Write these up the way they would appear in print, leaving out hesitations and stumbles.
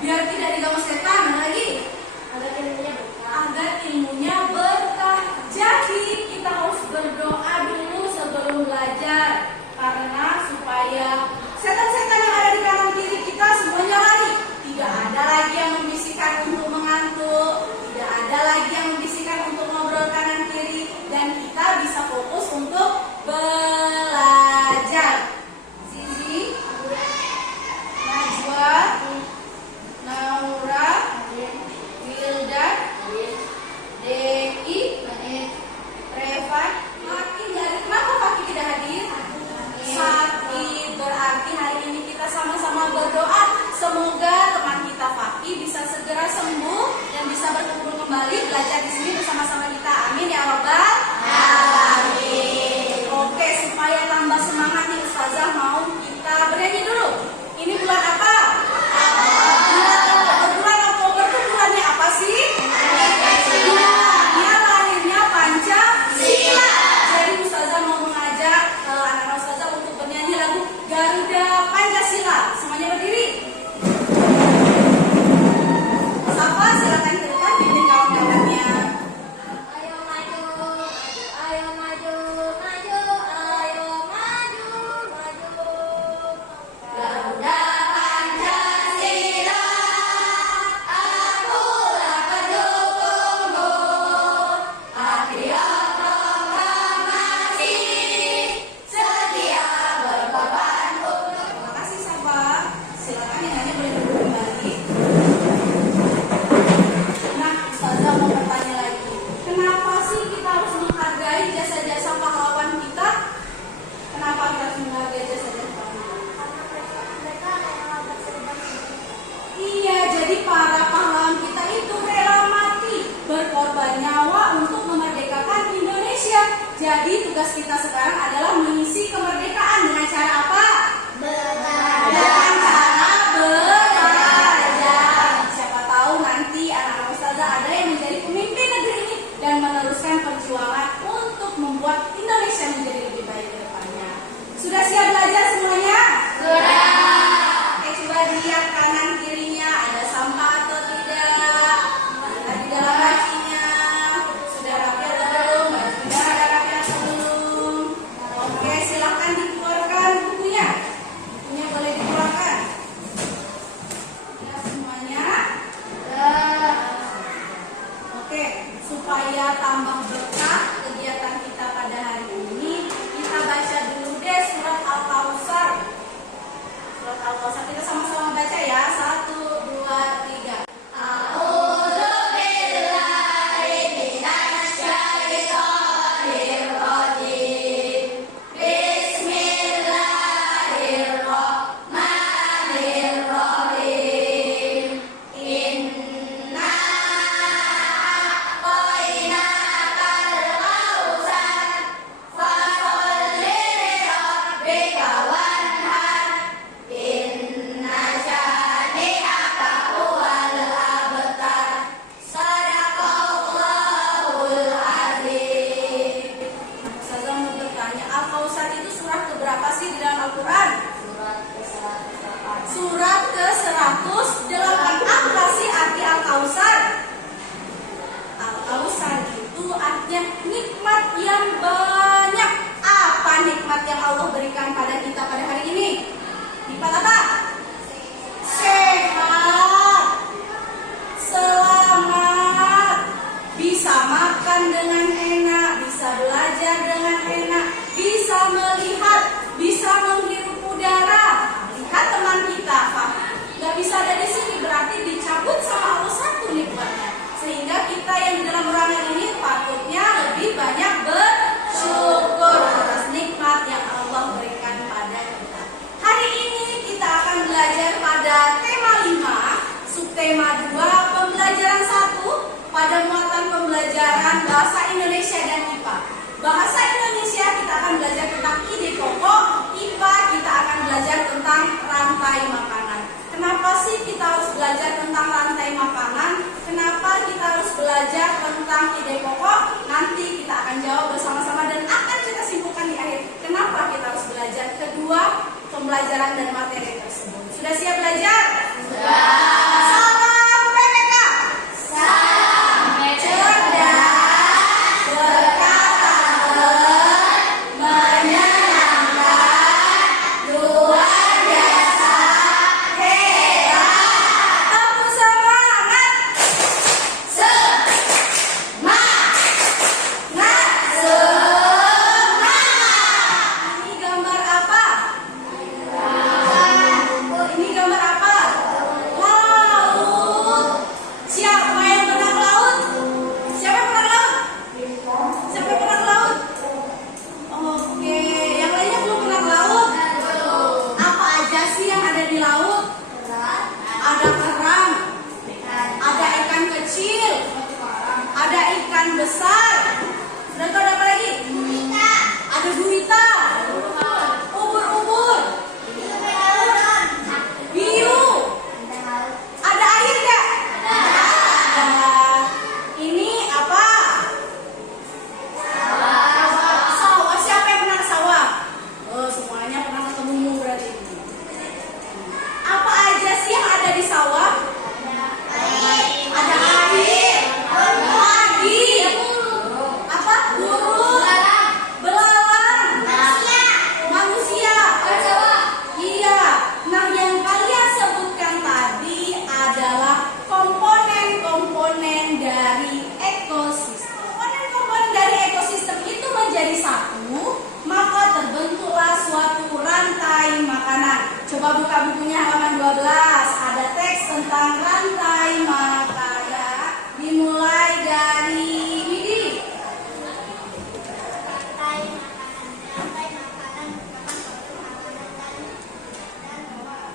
Biar tidak diganggu setan. Mana lagi? Agar ilmunya berkah. Jadi kita harus berdoa dulu sebelum belajar, karena supaya setan-setan yang ada di kanan kiri kita semuanya lari. Tidak ada lagi yang membisikkan untuk mengantuk, tidak ada lagi yang membisikkan untuk ngobrol kanan kiri, dan kita bisa fokus untuk belajar. Zizi, Najwa, Naura, Wildan, Deki, Revan, Fakih. Kenapa Fakih tidak hadir? Sakit. Berarti hari ini kita sama-sama berdoa semoga teman kita Fakih bisa segera sembuh dan bisa berkumpul kembali belajar di sini bersama-sama kita. Amin ya rabbal alamin. Oke, supaya tambah semangat nih Ustazah mau kita bernyanyi dulu. Ini bulan apa? Bulan Oktober itu bulannya apa sih? Bulannya lahirnya Pancasila. Jadi Ustazah mau mengajak anak-anak Ustazah untuk bernyanyi lagu Garuda Pancasila. Semuanya berdiri. Sapa, silakan ke depan bimbing kawan-kawannya. Ayo maju, ayo maju, maju, ayo maju, maju. Garuda Pancasila, akulah pendukungmu, patriot proklamasi, setia berkorban untuk. Terima kasih Sapa. Silakan yang lainnya boleh duduk kembali. Nah, Ustazah mau bertanya lagi. Kenapa sih kita harus menghargai jasa-jasa pahlawan kita? Kenapa kita harus menghargai jasa-jasa pahlawan? Mereka rela berkorban. Iya, jadi para pahlawan kita itu rela mati, berkorban nyawa untuk memerdekakan Indonesia. Jadi tugas kita sekarang adalah mengisi kemerdekaan dengan cara apa? Dengan cara belajar. Siapa tahu nanti anak-anak Ustazah ada yang menjadi pemimpin negeri ini dan meneruskan perjuangan untuk membuat Indonesia menjadi lebih baik ke depannya. Sudah siap belajar semuanya? Sudah. Oke, coba dilihat kanan kirinya ada sampah atau tidak? Ada di dalam lacinya. Sudah rapi atau belum? Sudah ada rapi atau belum? Oke, silakan dikeluarkan bukunya. Bukunya boleh dikeluarkan. Ya, semuanya. Oke, supaya tambah berkah kegiatan kita pada hari ini, kita baca dulu deh surat Al-Kautsar. Surat Al-Kautsar kita sama-sama baca ya. 1, 2, 3. A'udzu billahi minasy syaithanir rajim. Bismillahirrahmanirrahim. Inna a'tainakal kautsar, fasholli lirabbika wanhar. Inna syani'aka huwal abtar. Shadaqallahul azim. Ustazah mau bertanya, Al-Kautsar itu surat keberapa sih di dalam Al-Quran? Surat ke-108. Apa sih arti Al-Kautsar? Al-Kautsar itu artinya nikmat yang banyak. Apa nikmat yang Allah berikan pada kita pada hari ini? Nikmat apa? Sehat, selamat, bisa makan dengan enak, bisa belajar dengan enak, bisa melihat, bisa menghirup udara. Lihat teman kita, Pak, nggak bisa ada di sini, berarti dicabut sama Allah satu nikmatnya. Sehingga kita yang di dalam ruangan ini patutnya lebih banyak bersyukur atas nikmat yang Allah berikan pada kita. Hari ini kita akan belajar pada tema 5, subtema 2, pembelajaran 1 pada muatan pembelajaran bahasa Indonesia dan IPA. Bahasa Indonesia kita akan belajar tentang ide pokok, IPA kita akan belajar tentang rantai makanan. Kenapa sih kita harus belajar tentang rantai makanan? Kenapa kita harus belajar tentang ide pokok? Nanti kita akan jawab bersama-sama dan akan kita simpulkan di akhir. Kenapa kita harus belajar kedua pembelajaran dan materi tersebut? Sudah siap belajar? Sudah. tentang rantai makanan. Dimulai dari Widi. Rantai makanan merupakan suatu makanan dan bawah.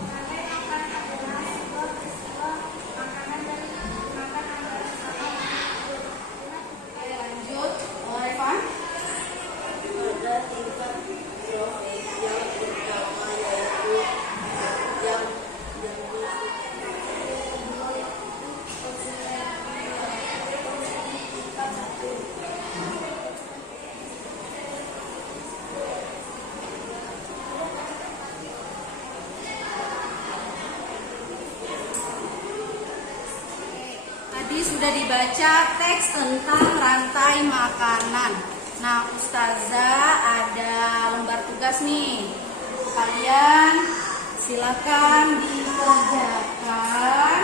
Rantai makanan adalah sebuah peristiwa makanan dan makan antara sesama makhluk. Oke, lanjut. Revan. Pada tingkat provinsial pertama yaitu yang tingkat 1. Tadi sudah dibaca teks tentang rantai makanan. Nah, Ustazah ada lembar tugas nih. Kalian silakan dikerjakan.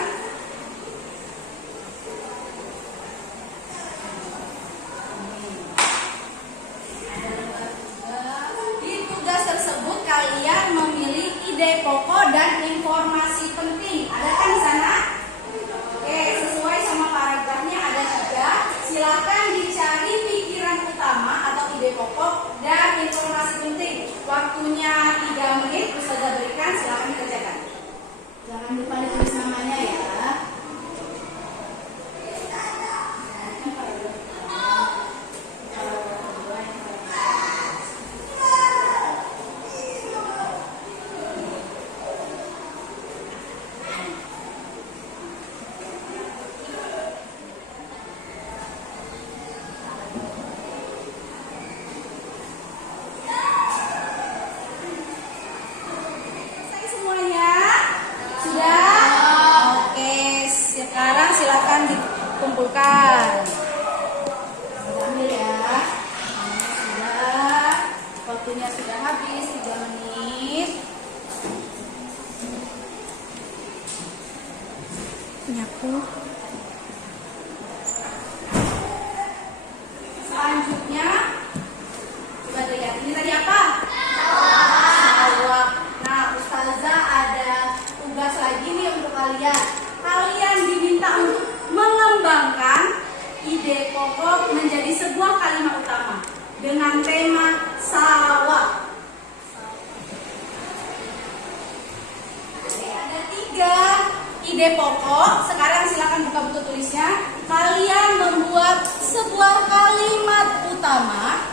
Di tugas tersebut kalian memilih ide pokok dan informasi penting. Ada kan di sana? Oke, sesuai sama paragrafnya ada 3. Silakan dicari pikiran utama atau ide pokok dan informasi penting. Waktunya 3 menit, Ustazah berikan, silakan dikerjakan. Jangan lupa ditulis namanya ya. Selesai semuanya? Sudah? Oke, sekarang silakan dikumpulkan. Ambil ya. Sudah. Waktunya sudah habis 3 menit. Nyapu. Selanjutnya, coba lihat ini tadi apa? Sawah. Nah, Ustazah ada tugas lagi nih untuk kalian. Kalian diminta untuk mengembangkan ide pokok menjadi sebuah kalimat utama dengan tema sawah. Oke, ada 3 ide pokok. Sekarang silakan buka buku tulisnya. Kalian membuat sebuah kalimat utama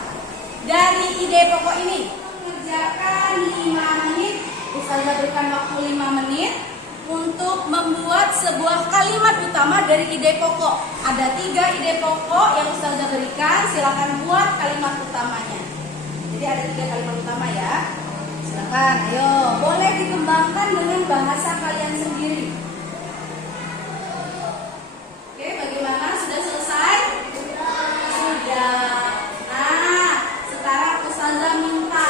dari ide pokok ini. Mengerjakan 5 menit. Ustazah berikan waktu 5 menit untuk membuat sebuah kalimat utama dari ide pokok. Ada 3 ide pokok yang Ustazah berikan. Silakan buat kalimat utamanya. Jadi ada 3 kalimat utama ya. Silakan, ayo. Boleh dikembangkan dengan bahasa kalian sendiri. Oke, bagaimana? Sudah selesai? Sudah. Nah, sekarang Ustazah minta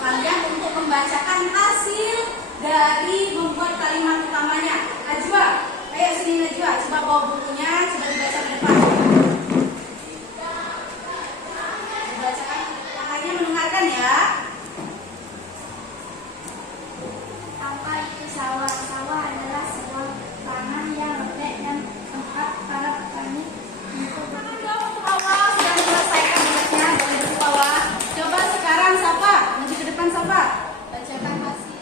kalian untuk membacakan hasil dari membuat kalimat utamanya. Najwa, ayo sini Najwa, coba bawa bukunya, coba dibaca ke depan. Dibacakan, yang lainnya mendengarkan ya. Apa itu sawah? Sawah adalah sebuah tanah yang lembek dan tempat para petani untuk Sudah untuk awal sudah menyelesaikan tugasnya dari buku bawah. Coba sekarang Safa, maju ke depan Safa. Bacakan hasil.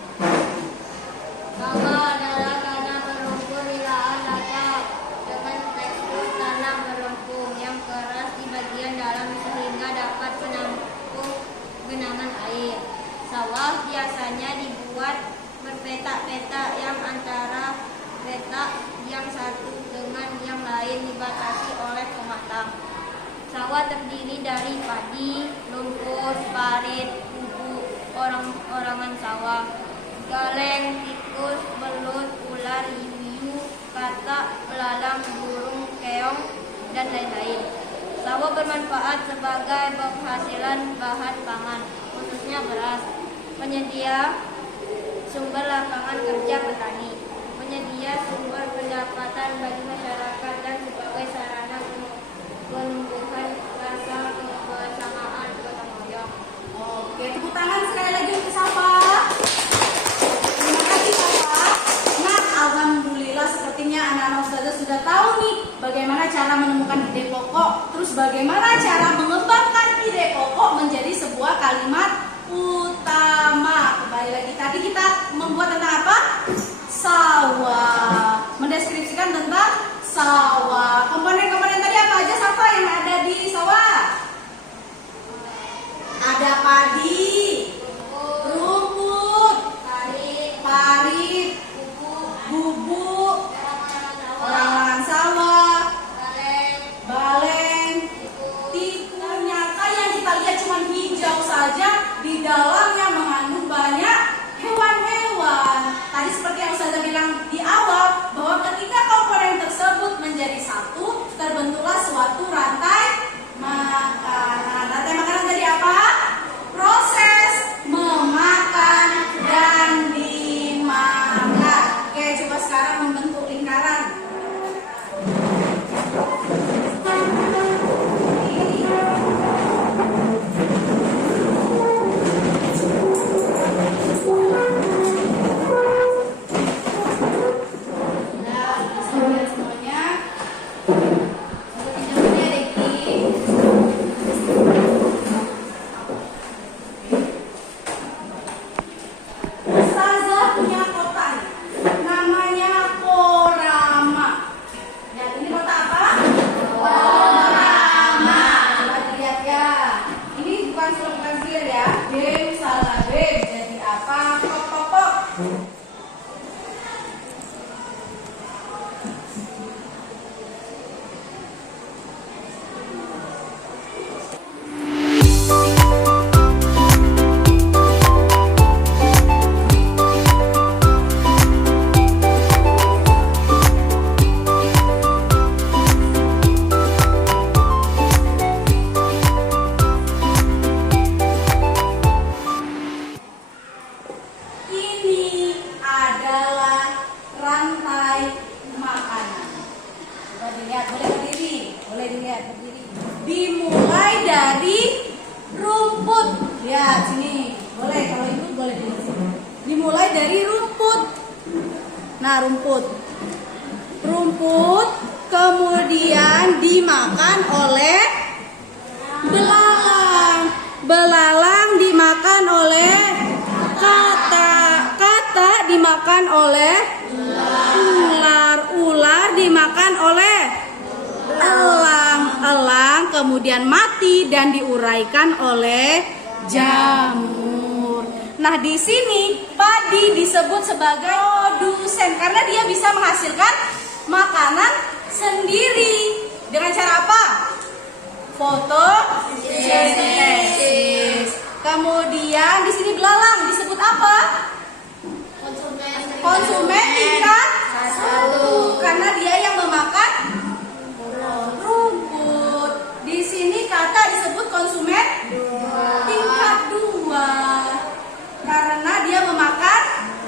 Sawah adalah tanah berlumpur rilaan datar dengan tekstur tanah berlempung yang keras di bagian dalam sehingga dapat menampung genangan air. Sawah biasanya dibuat berpetak-petak yang antara petak yang satu dengan yang lain dibatasi oleh pematang. Sawah terdiri dari padi, lumpur, parit, bubuk, orang-orangan sawah, galeng, tikus, belut, ular, yuyu, katak, belalang, burung, keong, dan lain-lain. Sawah bermanfaat sebagai penghasilan bahan pangan, khususnya beras, penyedia sumber lapangan kerja petani, penyedia sumber pendapatan bagi masyarakat, dan sebagai sarana penumbuhan rasa kebersamaan gotong royong. Oke, tepuk tangan sekali lagi untuk Safa. Terima kasih Safa. Nah, anak-anak ustazah sudah tahu nih bagaimana cara menemukan ide pokok, terus bagaimana cara mengembangkan ide pokok menjadi sebuah kalimat utama. Kembali lagi, tadi kita membuat tentang apa? Sawah. Mendeskripsikan tentang sawah. Komponen-komponen tadi apa aja Safa yang ada di sawah? Ada padi, rumput, parit, bubuk, orang sawah, balen, tiku. Ternyata yang kita lihat cuma hijau saja, di dalamnya mengandung banyak hewan-hewan. Tadi seperti yang Ustazah bilang di awal, bahwa ketika komponen tersebut menjadi satu, terbentuklah suatu rantai makanan. Rantai makanan tadi apa? Proses memakan dan dimakan. Oke, coba sekarang membentuk lingkaran. Dimulai dari rumput. Lihat sini. Boleh, kalau itu boleh di sini. Dimulai dari rumput. Nah, rumput. Rumput kemudian dimakan oleh belalang. Belalang dimakan oleh kata. Kata dimakan oleh ular. Ular dimakan oleh elang. Elang kemudian mati dan diuraikan oleh jamur. Nah, di sini padi disebut sebagai produsen karena dia bisa menghasilkan makanan sendiri. Dengan cara apa? Fotosintesis. Kemudian di sini belalang disebut apa? Konsumen tingkat 1 karena dia yang memakan rumput. Di sini kata disebut konsumen tingkat 2 karena dia memakan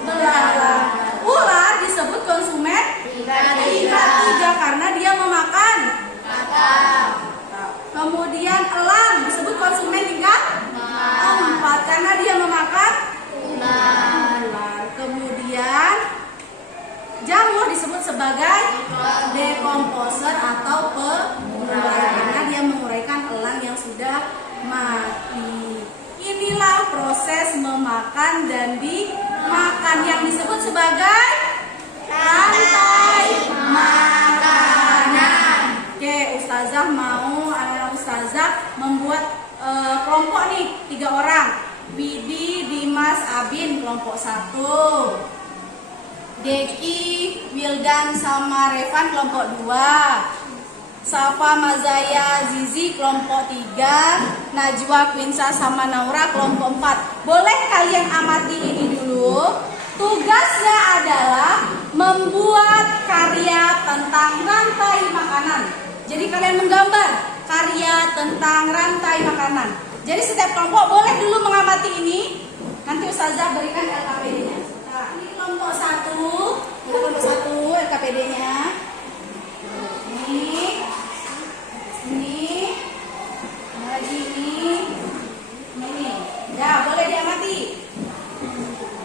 belalang. Ular disebut konsumen tingkat 3 karena dia memakan kata. Kemudian elang disebut konsumen tingkat 4 karena dia memakan ular. Kemudian jamur disebut sebagai dekomposer atau pengurai karena dia menguraikan elang yang sudah mati. Inilah proses memakan dan dimakan yang disebut sebagai rantai makanan. Oke, Ustazah mau anak Ustazah membuat kelompok nih 3 orang. Widi, Dimas, Abin kelompok 1. Deki, Wildan sama Revan kelompok 2. Safa, Mazaya, Zizi kelompok 3. Najwa, Quinsa sama Naura kelompok 4. Boleh kalian amati ini dulu. Tugasnya adalah membuat karya tentang rantai makanan. Jadi kalian menggambar karya tentang rantai makanan. Jadi setiap kelompok boleh dulu mengamati ini. Nanti Ustazah berikan LKPD-nya. Nah, ini kelompok 1. Kelompok 1 LKPD-nya. Ini. Lagi ini. Ini. Ya, boleh diamati.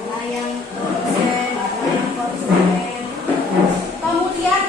Mana yang produsen, mana yang konsumen. Kemudian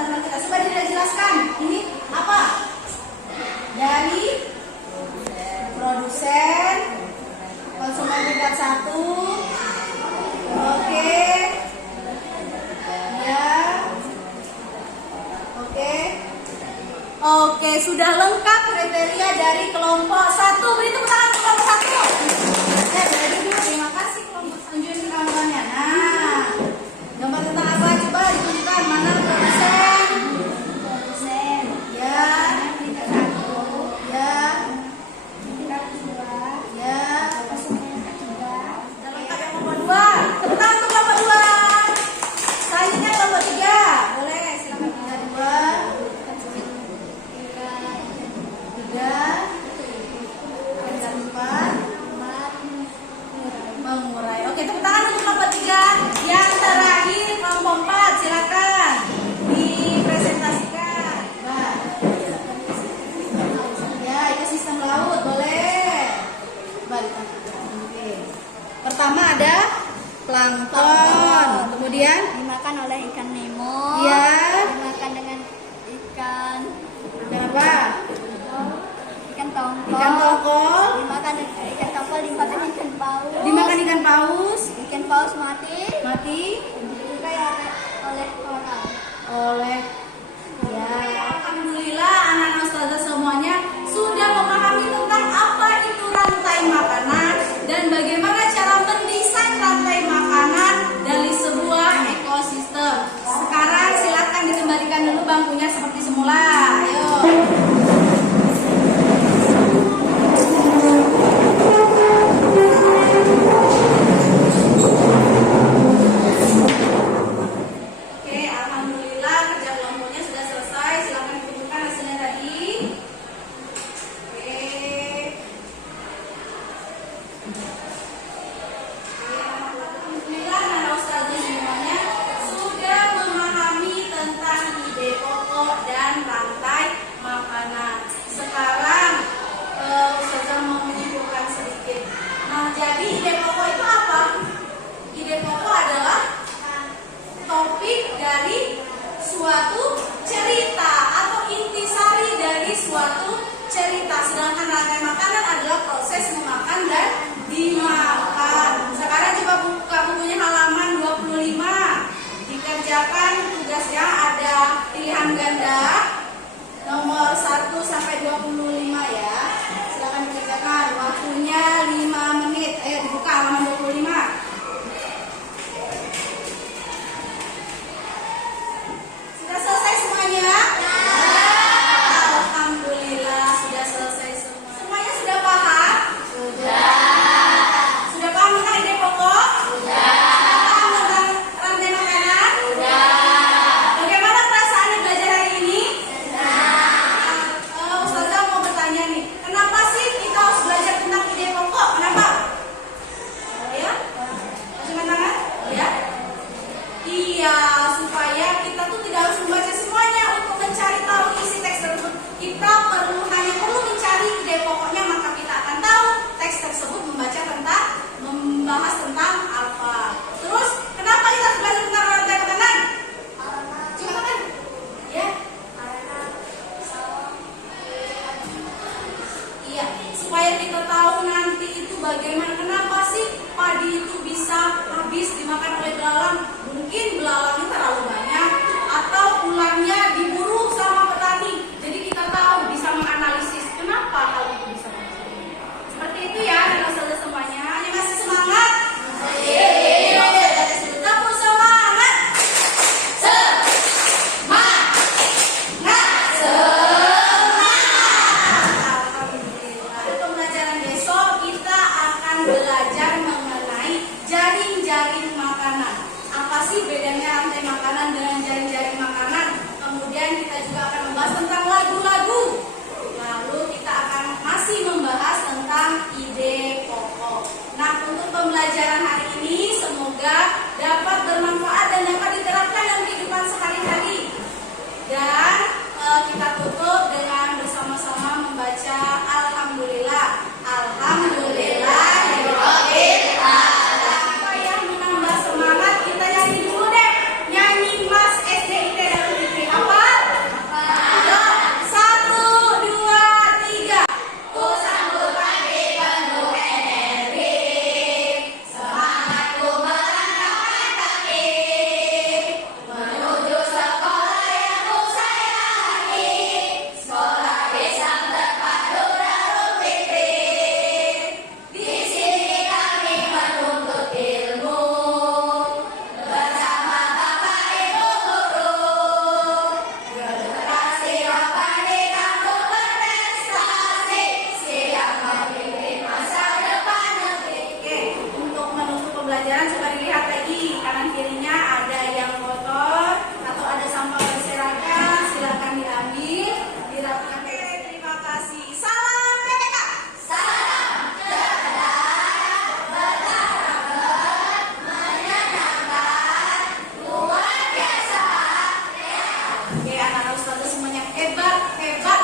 teman-teman kita. Coba Dinda jelaskan. Ini apa? Dari produsen, konsumen tingkat 1. Oke. Ya. Oke. Oke, sudah lengkap kriteria dari kelompok 1. Beri tepuk tangan untuk kelompok 1. Beri dulu. Terima kasih kelompok tunjukin gambarnya. Nah, gambar tentang apa? Coba ditunjukkan. Mana produsen? Produsen. Ya. Tingkat 1. Ya. Tingkat 2. Ya. Konsumen tingkat 3. Sudah lengkap yang kelompok 2. Tepuk tangan untuk kelompok 2. Selanjutnya kelompok 3. Boleh, silakan tingkat 2. 3. Tingkat 4. Mengurai. Oke, tepuk tangan untuk kelompok 3. Yang terakhir kelompok 4. Silakan dipresentasikan. Mbak. Ya, itu sistem laut. Boleh. Balik. Oke. Pertama ada plankton. Kemudian Dimakan oleh ikan Nemo. ya, Dimakan dengan ikan dan apa? ikan tongkol. Ikan tongkol. Dimakan ikan tongkol dimakan ikan paus. Dimakan ikan paus. Ikan paus mati. Mati Juga oleh orang. oleh ya. Alhamdulillah anak-anak ustazah semuanya sudah memahami tentang apa itu rantai makanan dan bagaimana cara mendesain rantai makanan dari sebuah ekosistem. Sekarang silakan dikembalikan dulu bangkunya seperti semula. Ayo. Oke, alhamdulillah kerja kelompoknya sudah selesai. Silakan ditunjukkan hasilnya tadi. Oke. Alhamdulillah anak ustazah semuanya sudah memahami tentang ide pokok dan rantai makanan. Sekarang ustazah mau menyimpulkan sedikit. Nah, jadi ide pokok itu apa? Ide pokok adalah topik dari suatu cerita atau intisari dari suatu cerita. Sedangkan rantai makanan adalah proses memakan dan dimakan. Sekarang coba buka bukunya halaman 25. Dikerjakan tugasnya, ada pilihan ganda nomor 1 sampai 25 ya. Silakan dikerjakan. Waktunya 5 menit. Ayo dibuka halaman 25. Sudah selesai semuanya? Alhamdulillah sudah selesai semua. Semuanya sudah paham? Sudah paham tentang ide pokok? Sudah paham tentang rantai makanan? Bagaimana perasaannya belajar hari ini? Ustazah mau bertanya nih, kenapa sih kita harus belajar tentang ide pokok? Kenapa? Ya? Angkat tangan? Ya? Iya, supaya kita tuh tidak harus membaca semuanya untuk mencari Hebat, hebat